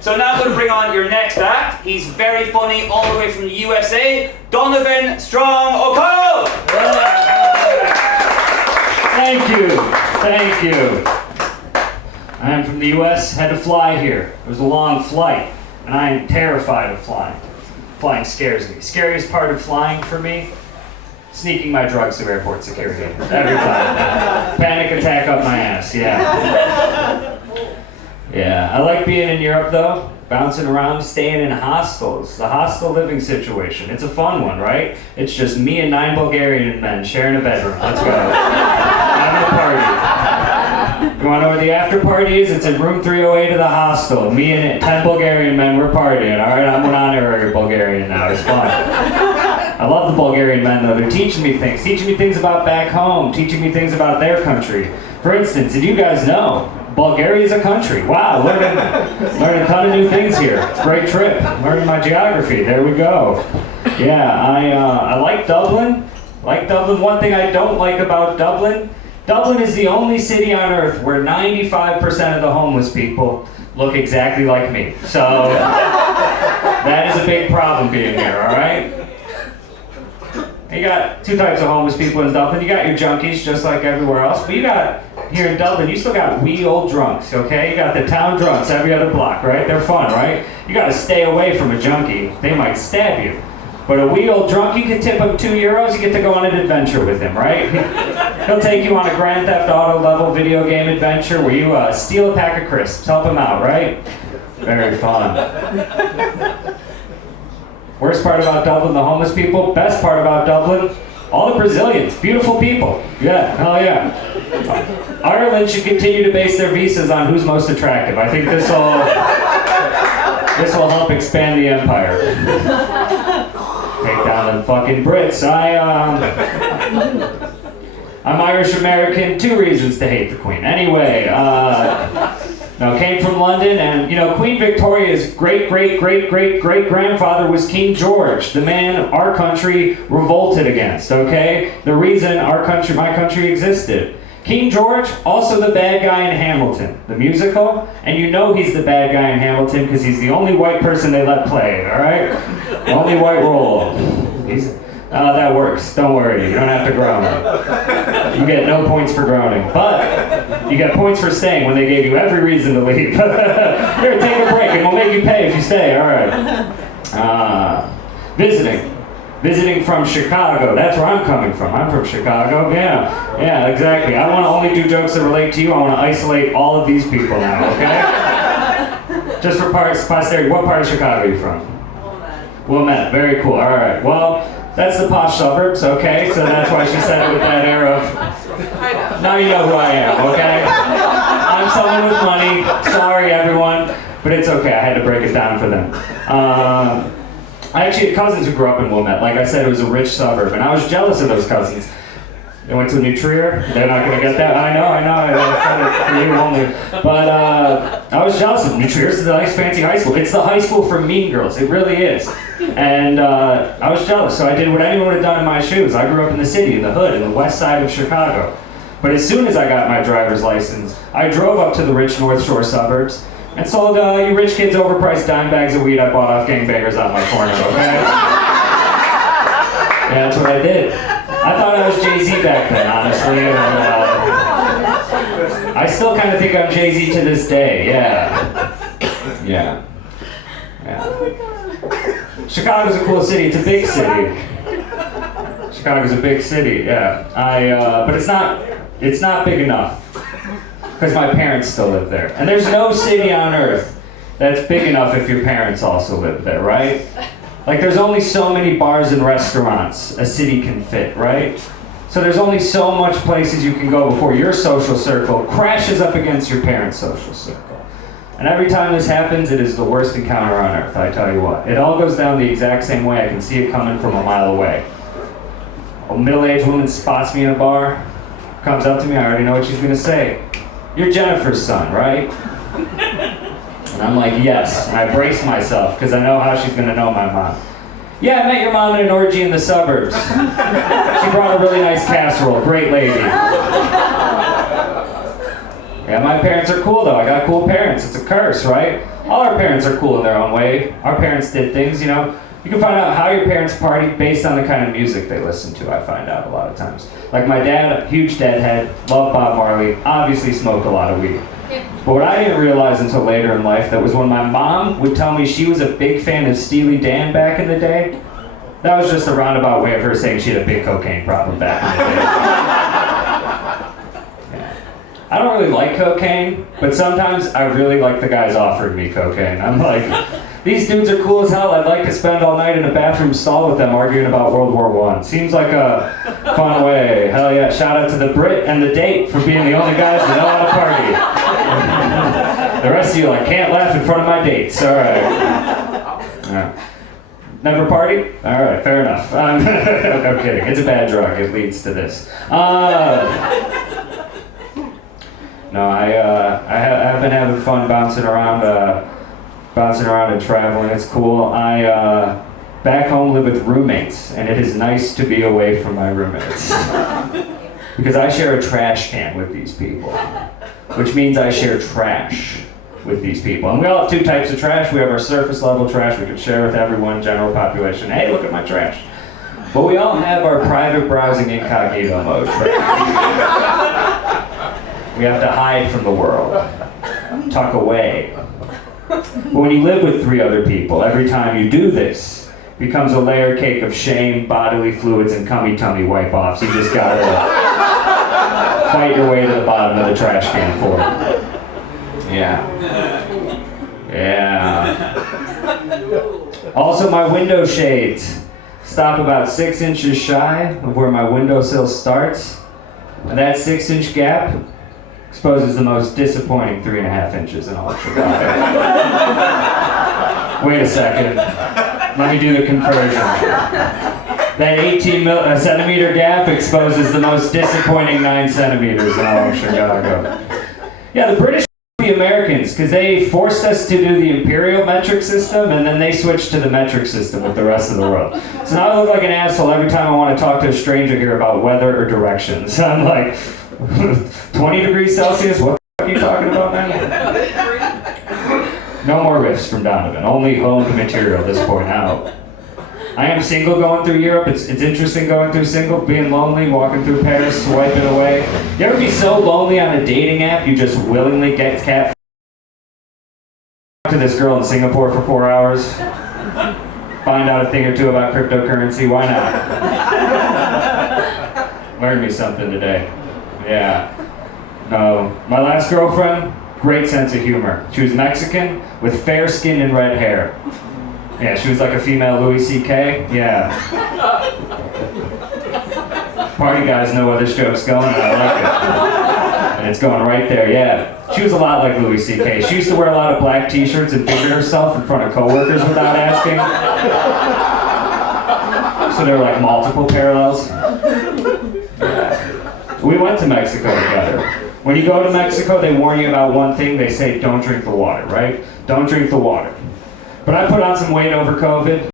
So now I'm going to bring on your next act. He's very funny, all the way from the USA. Donovan Strong O'Connell! Thank you. I am from the US, had to fly here. It was a long flight, and I am terrified of flying. Flying scares me. Scariest part of flying for me? Sneaking my drugs through airport security. Every time. Panic attack up my ass, yeah. Yeah, I like being in Europe though. Bouncing around, staying in hostels. The hostel living situation. It's a fun one, right? It's just me and 9 Bulgarian men sharing a bedroom. Let's go. Having a party. You wanna know where the after party is? It's in room 308 of the hostel. Me and 10 Bulgarian men, we're partying. Alright, I'm an honorary Bulgarian now. It's fun. I love the Bulgarian men though. They're teaching me things about back home, teaching me things about their country. For instance, did you guys know Bulgaria is a country? Wow, learning a ton of new things here. It's a great trip. Learning my geography. There we go. Yeah, I like Dublin. One thing I don't like about Dublin is the only city on earth where 95% of the homeless people look exactly like me. So that is a big problem being here, all right? You got 2 types of homeless people in Dublin. You got your junkies, just like everywhere else. But you got, here in Dublin, you still got wee old drunks, okay? You got the town drunks every other block, right? They're fun, right? You gotta stay away from a junkie. They might stab you. But a wee old drunk, you can tip him €2, you get to go on an adventure with him, right? He'll take you on a Grand Theft Auto level video game adventure where you steal a pack of crisps. Help him out, right? Very fun. Worst part about Dublin, the homeless people. Best part about Dublin, all the Brazilians. Beautiful people. Yeah, hell yeah. Ireland should continue to base their visas on who's most attractive. I think this will help expand the empire. Take down them fucking Brits. I'm Irish American. 2 reasons to hate the Queen. Anyway, now, came from London, and Queen Victoria's great-great-great-great-great-grandfather was King George, the man our country revolted against, okay? The reason my country existed. King George, also the bad guy in Hamilton, the musical, and he's the bad guy in Hamilton because he's the only white person they let play, all right? The only white role. That works. Don't worry. You don't have to groan. You get no points for groaning. But you get points for staying when they gave you every reason to leave. Here, take a break and we'll make you pay if you stay. All right. Visiting from Chicago. That's where I'm coming from. I'm from Chicago. Yeah, exactly. I want to only do jokes that relate to you. I want to isolate all of these people now, okay? Just for posterity, what part of Chicago are you from? Wilmette. Very cool. All right. Well, that's the posh suburbs, okay? So that's why she said it with that air of, now you know who I am, okay? I'm someone with money. Sorry, everyone. But it's okay. I had to break it down for them. I actually had cousins who grew up in Wilmette. Like I said, it was a rich suburb, and I was jealous of those cousins. They went to New Trier. They're not going to get that. I know. I said it for you only. But I was jealous of New Trier. It's a nice, fancy high school. It's the high school for mean girls. It really is. And I was jealous, so I did what anyone would have done in my shoes. I grew up in the city, in the hood, in the west side of Chicago. But as soon as I got my driver's license, I drove up to the rich North Shore suburbs and sold you rich kids overpriced dime bags of weed I bought off gangbangers on my corner, okay? Yeah, that's what I did. I thought I was Jay-Z back then, honestly. And, I still kind of think I'm Jay-Z to this day, yeah. Chicago's a cool city. It's a big city. Chicago's a big city, yeah. But it's not big enough. Because my parents still live there. And there's no city on earth that's big enough if your parents also live there, right? Like there's only so many bars and restaurants a city can fit, right? So there's only so much places you can go before your social circle crashes up against your parents' social circle. And every time this happens, it is the worst encounter on earth, I tell you what. It all goes down the exact same way. I can see it coming from a mile away. A middle-aged woman spots me in a bar, comes up to me, I already know what she's gonna say. You're Jennifer's son, right? And I'm like, yes. And I brace myself, because I know how she's gonna know my mom. Yeah, I met your mom in an orgy in the suburbs. She brought a really nice casserole, great lady. Yeah, my parents are cool though. I got cool parents. It's a curse, right? All our parents are cool in their own way. Our parents did things, you know. You can find out how your parents party based on the kind of music they listen to, I find out a lot of times. Like my dad, huge Deadhead, loved Bob Marley, obviously smoked a lot of weed. But what I didn't realize until later in life, that was when my mom would tell me she was a big fan of Steely Dan back in the day, that was just a roundabout way of her saying she had a big cocaine problem back in the day. Yeah. I don't really like cocaine, but sometimes I really like the guys offering me cocaine. I'm like, these dudes are cool as hell. I'd like to spend all night in a bathroom stall with them arguing about World War I. Seems like a fun way. Hell yeah, shout out to the Brit and the date for being the only guys that know how to party. The rest of you like, can't laugh in front of my dates. All right. Yeah. Never party? All right, fair enough. I'm kidding. It's a bad drug. It leads to this. No, I've been having fun bouncing around and traveling. It's cool. I back home live with roommates, and it is nice to be away from my roommates because I share a trash can with these people, which means I share trash with these people. And we all have two types of trash. We have our surface level trash we can share with everyone, general population. Hey, look at my trash. But we all have our private browsing incognito mode trash. We have to hide from the world, tuck away. But when you live with 3 other people, every time you do this, it becomes a layer cake of shame, bodily fluids, and tummy wipe-offs. You just gotta fight your way to the bottom of the trash can for it. Yeah. Also, my window shades stop about 6 inches shy of where my windowsill starts. And that 6-inch gap exposes the most disappointing 3.5 inches in all of Chicago. Wait a second. Let me do the conversion. That 18 centimeter gap exposes the most disappointing 9 centimeters in all of Chicago. Yeah, the British the Americans, because they forced us to do the imperial metric system, and then they switched to the metric system with the rest of the world. So now I look like an asshole every time I want to talk to a stranger here about weather or directions. I'm like, 20 degrees Celsius? What the fuck are you talking about, man? No more riffs from Donovan. Only honed material at this point out. I am single going through Europe. It's interesting going through single, being lonely, walking through Paris, swiping away. You ever be so lonely on a dating app you just willingly get cat to this girl in Singapore for 4 hours? Find out a thing or two about cryptocurrency, why not? Learned me something today. Yeah. No, my last girlfriend, great sense of humor. She was Mexican with fair skin and red hair. Yeah, she was like a female Louis C.K. Yeah. Party guys know where this joke's going, and I like it. And it's going right there, yeah. She was a lot like Louis C.K. She used to wear a lot of black t-shirts and finger herself in front of coworkers without asking. So there were like multiple parallels. Yeah. We went to Mexico together. When you go to Mexico, they warn you about one thing. They say, don't drink the water, right? Don't drink the water. But I put on some weight over COVID.